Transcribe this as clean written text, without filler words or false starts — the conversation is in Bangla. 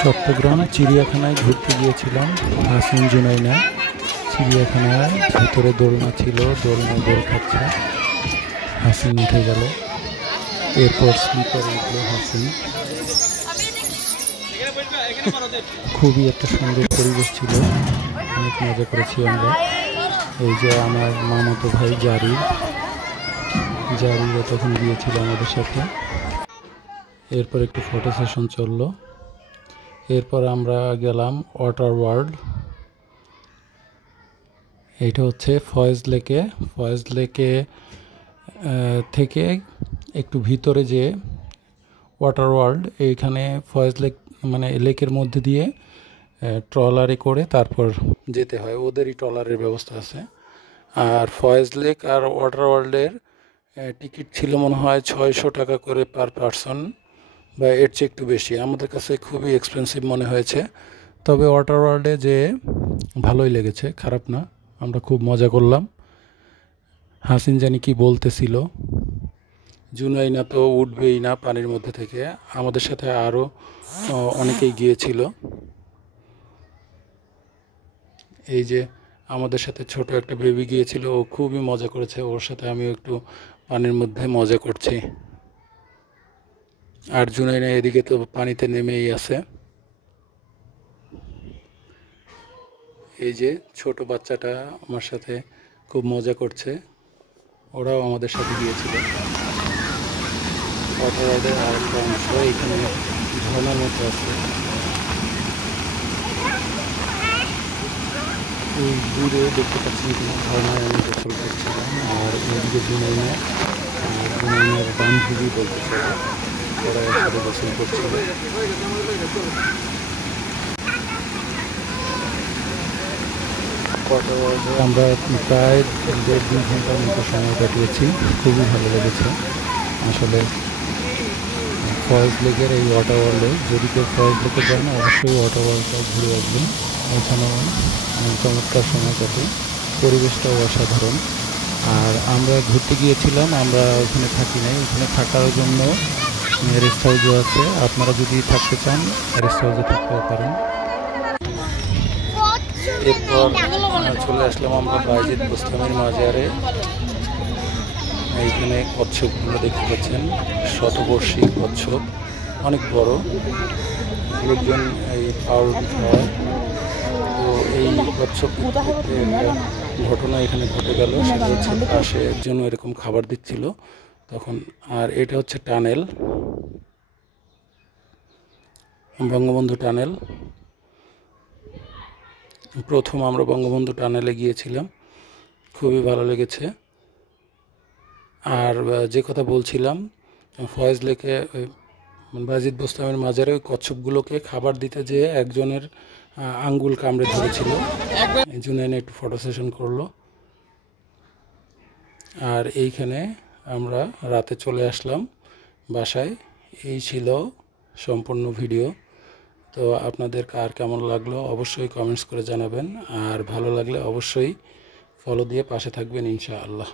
চট্টগ্রাম চিড়িয়াখানায় ঘুরতে গিয়েছিলাম হাসিন জুনাইনা। চিড়িয়াখানায় ভিতরে দোলনা ছিল, দোলনায় দোল খাচ্ছে। হাসিন উঠে গেল, এরপর স্লিপারে উঠলো হাসিন। খুবই একটা সুন্দর পরিবেশ ছিল, অনেক মজা করেছি আমরা। এই যে আমার মামাতো ভাই জারিরা তখন গিয়েছিল আমাদের সাথে। এরপর একটু ফটো সেশন চললো। এরপর আমরা গেলাম ওয়াটার ওয়ার্ল্ড। এইটা হচ্ছে ফয়েজ লেকে থেকে একটু ভিতরে যে ওয়াটার ওয়ার্ল্ড, এইখানে ফয়েজ লেক মানে লেকের মধ্যে দিয়ে ট্রলারে করে তারপর যেতে হয়, ওদেরই ট্রলারের ব্যবস্থা আছে। আর ফয়েজ লেক আর ওয়াটার ওয়ার্ল্ডের টিকিট ছিল মনে হয় 600 টাকা করে পার পারসন, বা এর চেয়ে একটু বেশি। আমাদের কাছে খুবই এক্সপেন্সিভ মনে হয়েছে, তবে ওয়াটার ওয়ার্ল্ডে যে ভালোই লেগেছে, খারাপ না। আমরা খুব মজা করলাম। হাসিন জানি কি বলতেছিল, জুনাইনা তো উঠবেই না পানির মধ্যে থেকে। আমাদের সাথে আরও অনেকেই গিয়েছিল। এই যে আমাদের সাথে ছোট একটা বেবি গিয়েছিল, ও খুবই মজা করেছে। ওর সাথে আমিও একটু পানির মধ্যে মজা করছি। আর জুনাইনা এদিকে তো পানিতে নেমেই আছে। এই যে ছোট বাচ্চাটা আমার সাথে খুব মজা করছে, ওরাও আমাদের সাথে গিয়েছিল। ওয়াটার রাইডের আর একটা অংশ এখানে ঝর্ণার মতো আছে। ওই দূরে দেখতে পাচ্ছি কোনো ঝর্ণায় আমি গোসল করছিলাম। আর ওইদিকে জুনাইনার বান্ধবী বলতেছে, ওরা একসাথে গোসল করছিল। আমরা প্রায় 1.5-2 ঘন্টার মতো সময় কাটিয়েছি। খুবই ভালো লেগেছে আসলে ফয়েজ লেকের এই ওয়াটার ওয়ার্ল্ডে। যদি কেউ ফয়েজ লেকে যায় না, অবশ্যই ওয়াটার ওয়ার্ল্ডটা ঘুরে আসবেন। ওখানেও চমৎকার সময় কাটে, পরিবেশটাও অসাধারণ। আর আমরা ঘুরতে গিয়েছিলাম, আমরা ওখানে থাকি নাই। ওখানে থাকার জন্য রেস্ট হাউসও আছে, আপনারা যদি থাকতে চান রেস্ট হাউসে থাকতেও পারেন। এরপর চলে আসলাম আমরা বায়েজিদ বোস্তামির মাজারে। এইখানে কচ্ছপগুলো দেখতে পাচ্ছেন, শতবর্ষী কচ্ছপ, অনেক বড়। লোকজন এই পাউরুটি খাওয়ায়। তো এই কচ্ছপ একটা ঘটনা এখানে ঘটে গেল, সেটা হচ্ছে পাশে একজন এরকম খাবার দিচ্ছিল তখন। আর এটা হচ্ছে টানেল, বঙ্গবন্ধু টানেল। প্রথম আমরা বঙ্গবন্ধু টানেলে গিয়েছিলাম, খুবই ভালো লেগেছে। আর যে কথা বলছিলাম, ফয়েজ লেকে বায়েজিদ বোস্তামির মাজারে ওই কচ্ছপগুলোকে খাবার দিতে যেয়ে একজনের আঙ্গুল কামড়ে ধরেছিল। জুনাইনা একটু ফটো সেশন করলো। আর এইখানে আমরা রাতে চলে আসলাম বাসায়। এই ছিল সম্পূর্ণ ভিডিও। তো আপনাদের কার কেমন লাগলো অবশ্যই কমেন্টস করে জানাবেন। আর ভালো লাগলে অবশ্যই ফলো দিয়ে পাশে থাকবেন ইনশাআল্লাহ।